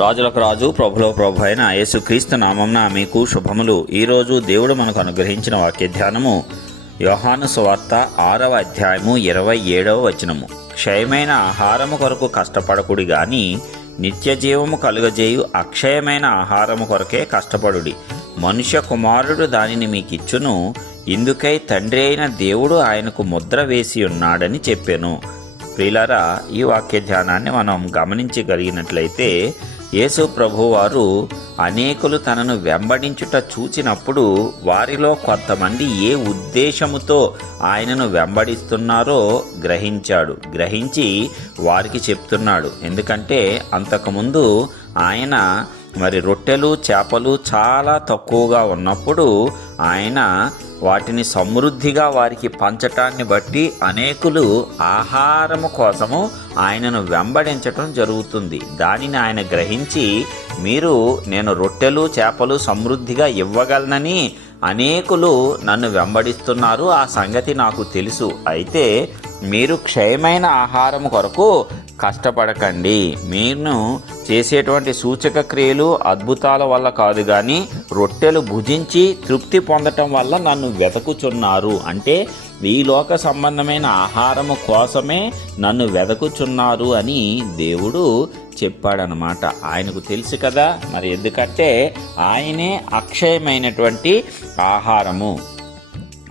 రాజులకు రాజు ప్రభులో ప్రభు అయిన యేసుక్రీస్తు నామంన మీకు శుభములు. ఈరోజు దేవుడు మనకు అనుగ్రహించిన వాక్య ధ్యానము యోహాను సువార్త ఆరవ అధ్యాయము ఇరవై ఏడవ వచనము. క్షయమైన ఆహారము కొరకు కష్టపడకుడి గాని నిత్య జీవము కలుగజేయు అక్షయమైన ఆహారము కొరకే కష్టపడుడి. మనుష్య కుమారుడు దానిని మీకు ఇచ్చును ఇందుకై తండ్రి అయిన దేవుడు ఆయనకు ముద్ర వేసి ఉన్నాడని చెప్పాను. ప్రియులారా ఈ వాక్య ధ్యానాన్ని మనం గమనించగలిగినట్లయితే యేసు ప్రభువారు అనేకులు తనను వెంబడించుట చూచినప్పుడు వారిలో కొంతమంది ఏ ఉద్దేశముతో ఆయనను వెంబడిస్తున్నారో గ్రహించాడు. గ్రహించి వారికి చెప్తున్నాడు. ఎందుకంటే అంతకుముందు ఆయన మరి రొట్టెలు చేపలు చాలా తక్కువగా ఉన్నప్పుడు ఆయన వాటిని సమృద్ధిగా వారికి పంచటాన్ని బట్టి అనేకులు ఆహారము కోసము ఆయనను వెంబడించటం జరుగుతుంది. దానిని ఆయన గ్రహించి మీరు నేను రొట్టెలు చేపలు సమృద్ధిగా ఇవ్వగలనని అనేకులు నన్ను వెంబడిస్తున్నారు. ఆ సంగతి నాకు తెలుసు. అయితే మీరు క్షయమైన ఆహారం కొరకు కష్టపడకండి. మీరు చేసేటువంటి సూచక క్రియలు అద్భుతాల వల్ల కాదు కానీ రొట్టెలు భుజించి తృప్తి పొందటం వల్ల నన్ను వెతకుచున్నారు అంటే ఈ లోక సంబంధమైన ఆహారము కోసమే నన్ను వెతకుచున్నారు అని దేవుడు చెప్పాడనమాట. ఆయనకు తెలుసు కదా మరి ఎందుకంటే ఆయనే అక్షయమైనటువంటి ఆహారము.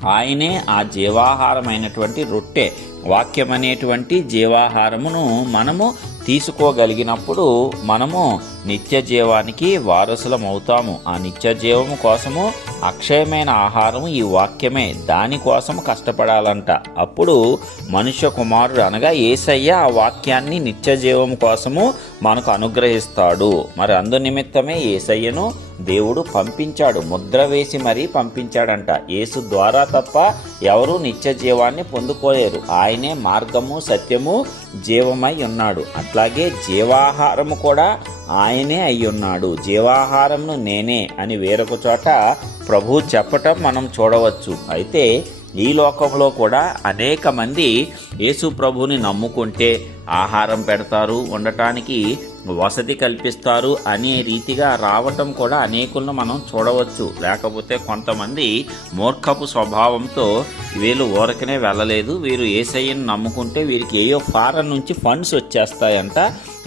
ఆయనే ఆ జీవాహారమైనటువంటి రొట్టె. వాక్యం అనేటువంటి జీవాహారమును మనము తీసుకోగలిగినప్పుడు మనము నిత్య జీవానికి వారసులం అవుతాము ఆ నిత్య జీవము కోసము అక్షయమైన ఆహారము ఈ వాక్యమే. దానికోసము కష్టపడాలంట. అప్పుడు మనుష్య కుమారుడు అనగా ఏసయ్య ఆ వాక్యాన్ని నిత్య జీవము కోసము మనకు అనుగ్రహిస్తాడు. మరి అందు నిమిత్తమే ఏసయ్యను దేవుడు పంపించాడు. ముద్ర వేసి మరీ పంపించాడంట. యేసు ద్వారా తప్ప ఎవరు నిత్య జీవాన్ని పొందుకోలేరు. ఆయనే మార్గము సత్యము జీవమై ఉన్నాడు. అట్లాగే జీవాహారము కూడా ఆయనే అయి ఉన్నాడు జీవాహారంను నేనే అని వేరొక చోట ప్రభు చెప్పటం మనం చూడవచ్చు. అయితే ఈ లోకంలో కూడా అనేక మంది యేసు ప్రభుని నమ్ముకుంటే ఆహారం పెడతారు ఉండటానికి వసతి కల్పిస్తారు అనే రీతిగా రావటం కూడా అనేకులను మనం చూడవచ్చు. లేకపోతే కొంతమంది మూర్ఖపు స్వభావంతో వీళ్ళు ఊరకనే వెళ్ళలేదు. వీరు ఏసఐని నమ్ముకుంటే వీరికి ఏయో ఫారెన్ నుంచి ఫండ్స్ వచ్చేస్తాయంట.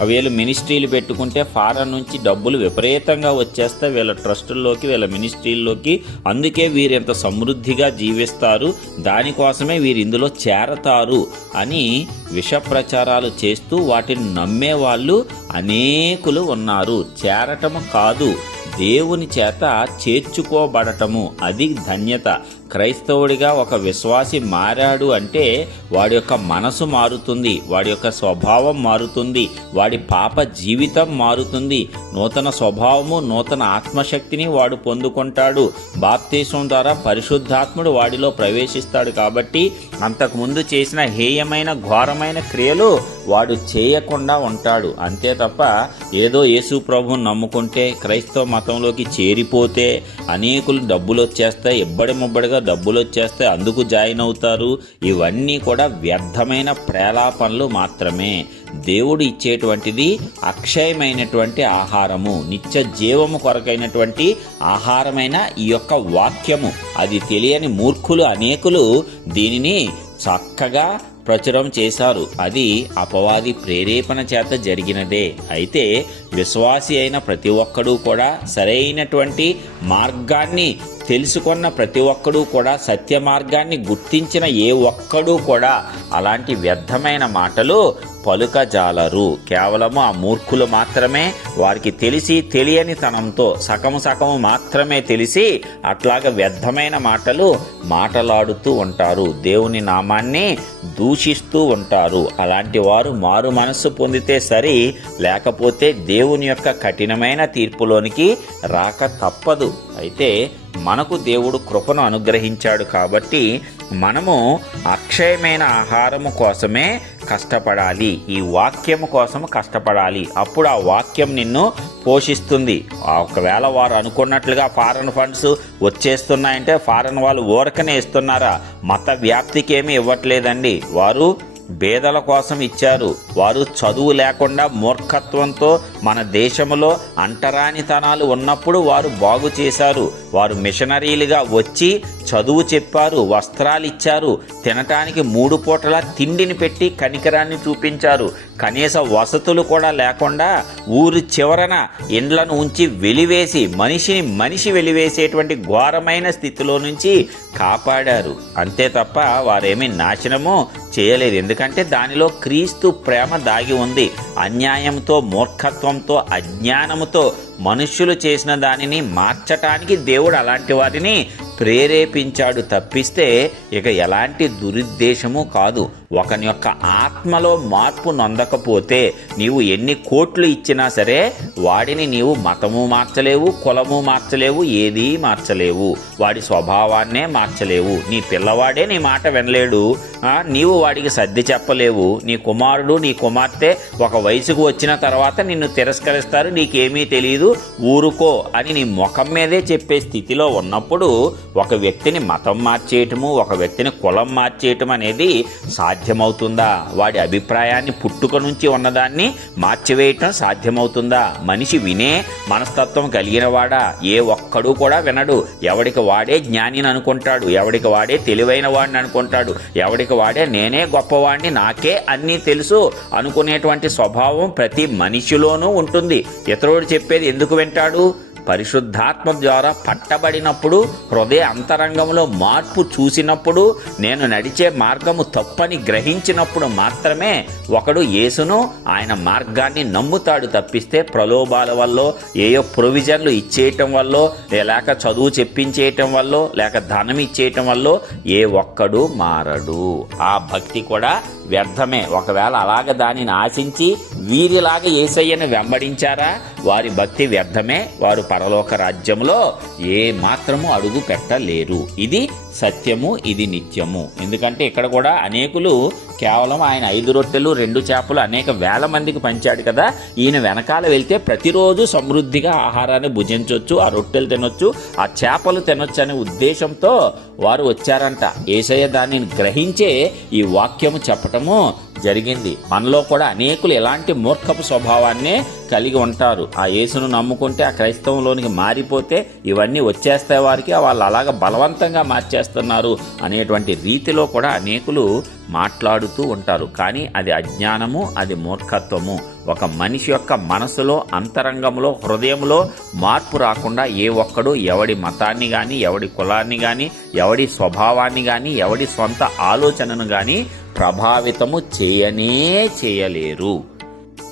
వీళ్ళు మినిస్ట్రీలు పెట్టుకుంటే ఫారెన్ నుంచి డబ్బులు విపరీతంగా వచ్చేస్తే వీళ్ళ ట్రస్టుల్లోకి వీళ్ళ మినిస్ట్రీల్లోకి. అందుకే వీరు ఇంత సమృద్ధిగా జీవిస్తారు. దానికోసమే వీరు ఇందులో చేరతారు అని విష ప్రచారాలు చేస్తూ వాటిని నమ్మే వాళ్ళు అనేకులు ఉన్నారు. చేరటము కాదు దేవుని చేత చేర్చుకోబడటము. అది ధన్యత. క్రైస్తవుడిగా ఒక విశ్వాసి మారాడు అంటే వాడి యొక్క మనసు మారుతుంది వాడి యొక్క స్వభావం మారుతుంది వాడి పాప జీవితం మారుతుంది. నూతన స్వభావము నూతన ఆత్మశక్తిని వాడు పొందుకుంటాడు. బాప్తీసం ద్వారా పరిశుద్ధాత్ముడు వాడిలో ప్రవేశిస్తాడు కాబట్టి అంతకుముందు చేసిన హేయమైన ఘోరమైన క్రియలు వాడు చేయకుండా ఉంటాడు. అంతే తప్ప ఏదో యేసు ప్రభుని నమ్ముకుంటే క్రైస్తవ మతంలోకి చేరిపోతే అనేకులు డబ్బులు వచ్చేస్తాయి ఇబ్బడి ముబ్బడిగా డబ్బులు వచ్చేస్తే అందుకు జాయిన్ అవుతారు. ఇవన్నీ కూడా వ్యర్థమైన ప్రేలాపనలు మాత్రమే. దేవుడు ఇచ్చేటువంటిది అక్షయమైనటువంటి ఆహారము నిత్య జీవము కొరకైనటువంటి ఆహారమైన ఈ యొక్క వాక్యము. అది తెలియని మూర్ఖులు అనేకులు దీనిని చక్కగా ప్రచురం చేశారు. అది అపవాది ప్రేరేపణ చేత జరిగినదే. అయితే విశ్వాసి అయిన ప్రతి ఒక్కడూ కూడా సరైనటువంటి మార్గాన్ని తెలుసుకున్న ప్రతి ఒక్కడూ కూడా సత్య మార్గాన్ని గుర్తించిన ఏ ఒక్కడూ కూడా అలాంటి వ్యర్థమైన మాటలు పలుకజాలరు. కేవలము ఆ మూర్ఖులు మాత్రమే వారికి తెలిసి తెలియని తనంతో సగము సగము మాత్రమే తెలిసి అట్లాగ వ్యర్థమైన మాటలు మాటలాడుతూ ఉంటారు. దేవుని నామాన్ని దూషిస్తూ ఉంటారు. అలాంటి వారు మారు మనస్సు పొందితే సరి లేకపోతే దేవుని యొక్క కఠినమైన తీర్పులోనికి రాక తప్పదు. అయితే మనకు దేవుడు కృపను అనుగ్రహించాడు కాబట్టి మనము అక్షయమైన ఆహారము కోసమే కష్టపడాలి. ఈ వాక్యము కోసం కష్టపడాలి. అప్పుడు ఆ వాక్యం నిన్ను పోషిస్తుంది. ఒకవేళ వారు అనుకున్నట్లుగా ఫారెన్ ఫండ్స్ వచ్చేస్తున్నాయంటే ఫారెన్ వాళ్ళు ఊరకనే ఇస్తున్నారా? మత వ్యాప్తికి ఏమీ ఇవ్వట్లేదండి. వారు పేదల కోసం ఇచ్చారు. వారు చదువు లేకుండా మూర్ఖత్వంతో మన దేశంలో అంటరానితనాలు ఉన్నప్పుడు వారు బాగు చేశారు. వారు మిషనరీలుగా వచ్చి చదువు చెప్పారు వస్త్రాలు ఇచ్చారు తినటానికి మూడు పూటల తిండిని పెట్టి కనికరాన్ని చూపించారు. కనీస వసతులు కూడా లేకుండా ఊరు చివరన ఇండ్లను ఉంచి వెలివేసి మనిషిని మనిషి వెలివేసేటువంటి ఘోరమైన స్థితిలో నుంచి కాపాడారు. అంతే తప్ప వారేమీ నాశనము చేయలేదు. ఎందుకంటే దానిలో క్రీస్తు ప్రేమ దాగి ఉంది. అన్యాయంతో మూర్ఖత్వం మూర్ఖత్వంతో అజ్ఞానముతో మనుష్యులు చేసిన దానిని మార్చటానికి దేవుడు అలాంటి వారిని ప్రేరేపించాడు తప్పిస్తే ఇక ఎలాంటి దురుద్దేశము కాదు. ఒకని యొక్క ఆత్మలో మార్పు నొందకపోతే నీవు ఎన్ని కోట్లు ఇచ్చినా సరే వాడిని నీవు మతము మార్చలేవు కులము మార్చలేవు ఏదీ మార్చలేవు. వాడి స్వభావాన్నే మార్చలేవు. నీ పిల్లవాడే నీ మాట వినలేడు. నీవు వాడికి సర్ది చెప్పలేవు. నీ కుమారుడు నీ కుమార్తె ఒక వయసుకు వచ్చిన తర్వాత నిన్ను తిరస్కరిస్తారు. నీకేమీ తెలియదు ఊరుకో అని నీ ముఖం మీదే చెప్పే స్థితిలో ఉన్నప్పుడు ఒక వ్యక్తిని మతం మార్చేయటము ఒక వ్యక్తిని కులం మార్చేయటం అనేది సాధ్యమవుతుందా? వాడి అభిప్రాయాన్ని పుట్టుక నుంచి ఉన్నదాన్ని మార్చివేయటం సాధ్యమవుతుందా? మనిషి వినే మనస్తత్వం కలిగిన వాడా? ఏ ఒక్కడు కూడా వినడు. ఎవడికి వాడే జ్ఞానిని అనుకుంటాడు. ఎవడికి వాడే తెలివైన వాడిని అనుకుంటాడు. ఎవడికి వాడే నేనే గొప్పవాడిని నాకే అన్నీ తెలుసు అనుకునేటువంటి స్వభావం ప్రతి మనిషిలోనూ ఉంటుంది. ఇతరుడు చెప్పేది ఎందుకు వింటాడు? పరిశుద్ధాత్మ ద్వారా పట్టబడినప్పుడు హృదయ అంతరంగంలో మార్పు చూసినప్పుడు నేను నడిచే మార్గము తప్పని గ్రహించినప్పుడు మాత్రమే ఒకడు యేసును ఆయన మార్గాన్ని నమ్ముతాడు తప్పిస్తే ప్రలోభాల వల్ల ఏయో ప్రొవిజన్లు ఇచ్చేయటం వల్ల లేక చదువు చెప్పించేయటం వల్ల లేక ధనం ఇచ్చేయటం వల్ల ఏ ఒక్కడు మారడు. ఆ భక్తి కూడా వ్యర్థమే. ఒకవేళ అలాగ దానిని ఆశించి వీరిలాగా ఏసయ్యను వెంబడించారా? వారి భక్తి వ్యర్థమే. వారు పరలోక రాజ్యంలో ఏ మాత్రము అడుగు పెట్టలేరు. ఇది సత్యము ఇది నిత్యము. ఎందుకంటే ఇక్కడ కూడా అనేకులు కేవలం ఆయన ఐదు రొట్టెలు రెండు చేపలు అనేక వేల మందికి పంచాడు కదా. ఈయన వెనకాల వెళ్తే ప్రతిరోజు సమృద్ధిగా ఆహారాన్ని భుజించవచ్చు ఆ రొట్టెలు తినొచ్చు ఆ చేపలు తినొచ్చు అనే ఉద్దేశంతో వారు వచ్చారంట. ఏసయ్య దానిని గ్రహించే ఈ వాక్యము చెప్పటము జరిగింది. మనలో కూడా అనేకులు ఎలాంటి మూర్ఖపు స్వభావాన్నే కలిగి ఉంటారు. ఆ యేసును నమ్ముకుంటే ఆ క్రైస్తవంలోనికి మారిపోతే ఇవన్నీ వచ్చేస్తే వారికి వాళ్ళు అలాగ బలవంతంగా మార్చేస్తున్నారు అనేటువంటి రీతిలో కూడా అనేకులు మాట్లాడుతూ ఉంటారు. కానీ అది అజ్ఞానము అది మూర్ఖత్వము. ఒక మనిషి యొక్క మనసులో అంతరంగంలో హృదయంలో మార్పు రాకుండా ఏ ఒక్కడు ఎవడి మతాన్ని కానీ ఎవడి కులాన్ని కానీ ఎవడి స్వభావాన్ని కానీ ఎవడి సొంత ఆలోచనను కానీ ప్రభావితము చేయనే చేయలేరు.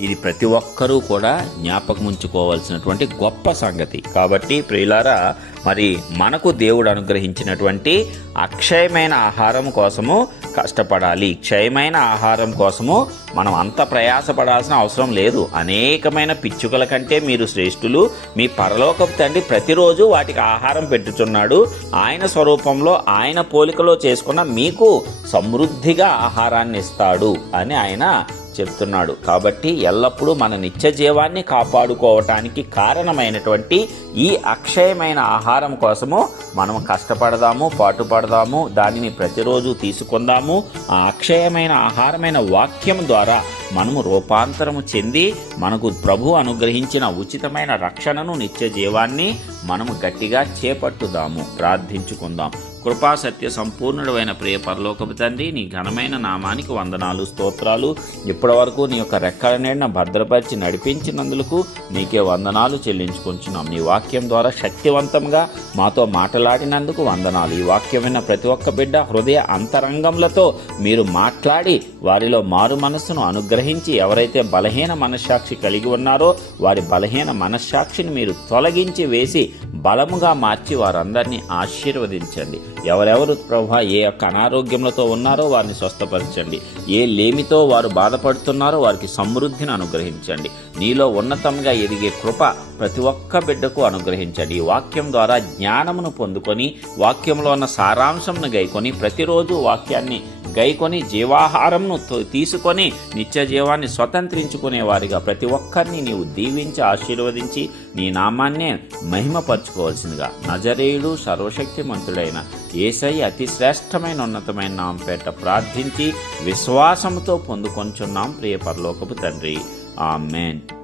ఇది ప్రతి ఒక్కరూ కూడా జ్ఞాపకం ఉంచుకోవాల్సినటువంటి గొప్ప సంగతి. కాబట్టి ప్రియులారా మరి మనకు దేవుడు అనుగ్రహించినటువంటి అక్షయమైన ఆహారం కోసము కష్టపడాలి. క్షయమైన ఆహారం కోసము మనం అంత ప్రయాసపడాల్సిన అవసరం లేదు. అనేకమైన పిచ్చుకల కంటే మీరు శ్రేష్ఠులు. మీ పరలోకపు తండ్రి ప్రతిరోజు వాటికి ఆహారం పెట్టుచున్నాడు. ఆయన స్వరూపంలో ఆయన పోలికలో చేసుకున్న మీకు సమృద్ధిగా ఆహారాన్ని ఇస్తాడు అని ఆయన చెప్తున్నాడు. కాబట్టి ఎల్లప్పుడూ మన నిత్య జీవాన్ని కాపాడుకోవటానికి కారణమైనటువంటి ఈ అక్షయమైన ఆహారం కోసము మనం కష్టపడదాము పాటుపడదాము దానిని ప్రతిరోజు తీసుకుందాము. ఆ అక్షయమైన ఆహారమైన వాక్యం ద్వారా మనము రూపాంతరము చెంది మనకు ప్రభు అనుగ్రహించిన ఉచితమైన రక్షణను నిత్య జీవాన్ని మనము గట్టిగా చేపట్టుదాము. ప్రార్థించుకుందాం. కృపా సత్య సంపూర్ణుడైన ప్రియ పరలోకపు తండ్రి నీ ఘనమైన నామానికి వందనాలు స్తోత్రాలు. ఇప్పటి వరకు నీ యొక్క రెక్కల నేడిన భద్రపరిచి నడిపించినందుకు నీకే వందనాలు చెల్లించుకుంటున్నాం నీ వాక్యం ద్వారా శక్తివంతంగా మాతో మాట్లాడినందుకు వందనాలు. ఈ వాక్యం విన్న ప్రతి ఒక్క బిడ్డ హృదయ అంతరంగములతో మీరు మాట్లాడి వారిలో మారు మనస్సును అనుగ్రహించి ఎవరైతే బలహీన మనస్సాక్షి కలిగి ఉన్నారో వారి బలహీన మనస్సాక్షిని మీరు తొలగించి వేసి బలముగా మార్చి వారందరినీ ఆశీర్వదించండి. ఎవరెవరు ప్రభా ఏ యొక్క అనారోగ్యములతో ఉన్నారో వారిని స్వస్థపరచండి. ఏ లేమితో వారు బాధపడుతున్నారో వారికి సమృద్ధిని అనుగ్రహించండి. నీలో ఉన్నతంగా ఎదిగే కృప ప్రతి ఒక్క బిడ్డకు అనుగ్రహించండి. ఈ వాక్యం ద్వారా జ్ఞానమును పొందుకొని వాక్యంలో ఉన్న సారాంశంను గైకొని ప్రతిరోజు వాక్యాన్ని గైకొని జీవాహారంను తీసుకొని నిత్య జీవాన్ని స్వతంత్రించుకునే వారిగా ప్రతి ఒక్కరిని నీవు దీవించి ఆశీర్వదించి నీ నామాన్నే మహిమపరచుకోవాల్సిందిగా నజరేయుడు సర్వశక్తిమంతుడైన ఏసై అతి శ్రేష్టమైన ఉన్నతమైన నాంపేట ప్రార్థించి విశ్వాసంతో పొందుకొంచున్నాం ప్రియ పరలోకపు తండ్రి. ఆమెన్.